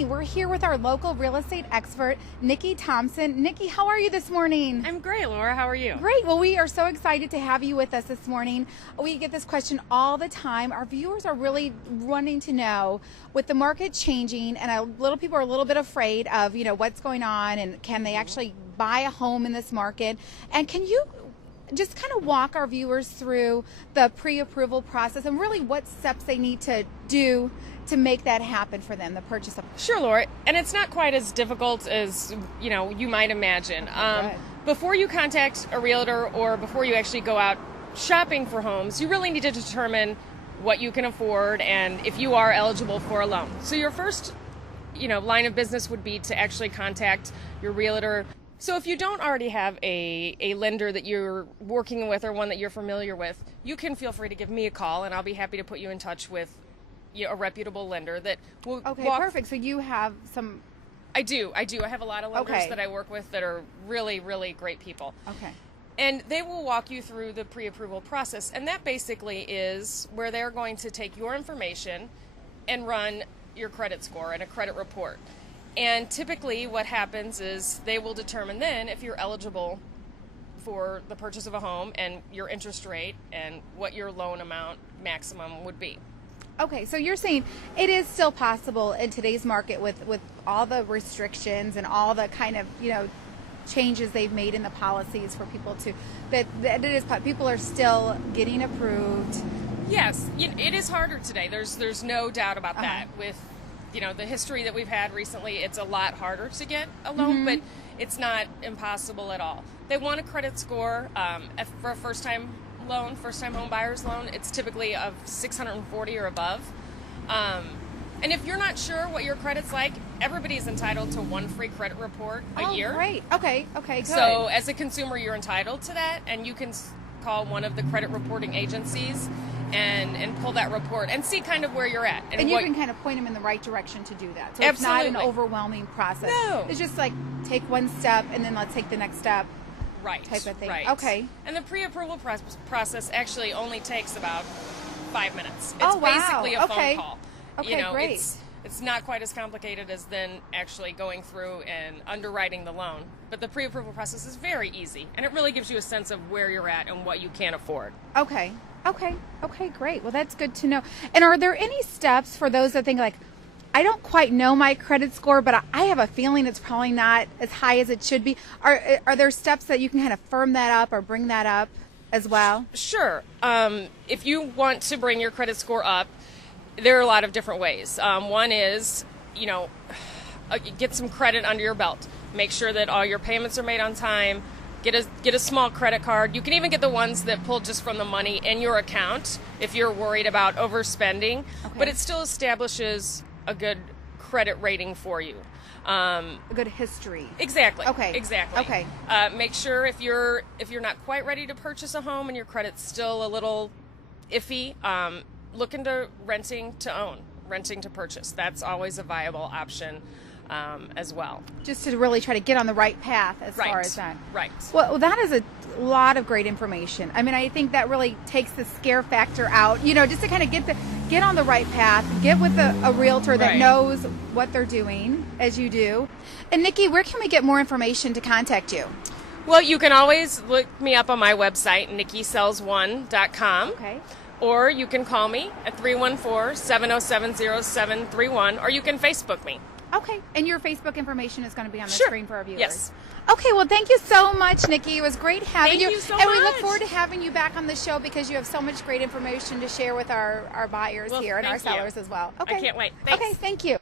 morning. We're here with our local real estate expert, Nikki Thompson. Nikki, how are you this morning? I'm great, Laura. How are you? Great. Well, we are so excited to have you with us this morning. We get this question all the time. Our viewers are really wanting to know, with the market changing, and little people are a little bit afraid of, what's going on, and can they actually buy a home in this market? And can you just kind of walk our viewers through the pre-approval process and really what steps they need to do to make that happen for them, the purchase of? Sure, Laura. And it's not quite as difficult as, you might imagine. Before you contact a realtor or before you actually go out shopping for homes, you really need to determine what you can afford and if you are eligible for a loan. So your first, line of business would be to actually contact your realtor. So if you don't already have a lender that you're working with or one that you're familiar with, you can feel free to give me a call, and I'll be happy to put you in touch with a reputable lender that will Perfect. So you have some... I do. I have a lot of lenders that I work with that are really, really great people. Okay. And they will walk you through the pre-approval process, and that basically is where they're going to take your information and run your credit score and a credit report. And typically what happens is they will determine then if you're eligible for the purchase of a home and your interest rate and what your loan amount maximum would be. Okay, so you're saying it is still possible in today's market with all the restrictions and all the kind of, changes they've made in the policies for people that it is, people are still getting approved. Yes, it is harder today. There's no doubt about that. With the history that we've had recently, it's a lot harder to get a loan, but it's not impossible at all. They want a credit score for a first-time home buyer's loan. It's typically of 640 or above. And if you're not sure what your credit's like, everybody's entitled to one free credit report a year. Great. Okay, good. So as a consumer, you're entitled to that, and you can call one of the credit reporting agencies and pull that report and see kind of where you're at. And you can kind of point them in the right direction to do that. So absolutely. It's not an overwhelming process. No. It's just like take one step and then let's take the next step. Right. Type of thing. Right. Okay. And the pre-approval process actually only takes about 5 minutes. It's wow. basically a phone call. Okay, great. It's not quite as complicated as then actually going through and underwriting the loan. But the pre-approval process is very easy, and it really gives you a sense of where you're at and what you can afford. Okay, great. Well, that's good to know. And are there any steps for those that think like, I don't quite know my credit score, but I have a feeling it's probably not as high as it should be. Are there steps that you can kind of firm that up or bring that up as well? Sure. If you want to bring your credit score up, there are a lot of different ways. One is, get some credit under your belt. Make sure that all your payments are made on time. Get a small credit card. You can even get the ones that pull just from the money in your account if you're worried about overspending. Okay. But it still establishes a good credit rating for you. A good history. Exactly. Okay. Exactly. Okay. Make sure if you're not quite ready to purchase a home and your credit's still a little iffy, look into renting to own, renting to purchase. That's always a viable option as well. Just to really try to get on the right path as far as that. Right. Well, that is a lot of great information. I mean, I think that really takes the scare factor out, just to kind of get on the right path, get with a realtor that knows what they're doing, as you do. And Nikki, where can we get more information to contact you? Well, you can always look me up on my website, nikkisellsone.com. Okay. Or you can call me at 314-707-0731, or you can Facebook me. Okay, and your Facebook information is going to be on the Sure. screen for our viewers. Yes. Okay, well, thank you so much, Nikki. It was great having you. Thank you so and much. we look forward to having you back on the show because you have so much great information to share with our buyers here and our sellers as well. Okay. I can't wait. Thanks. Okay, thank you.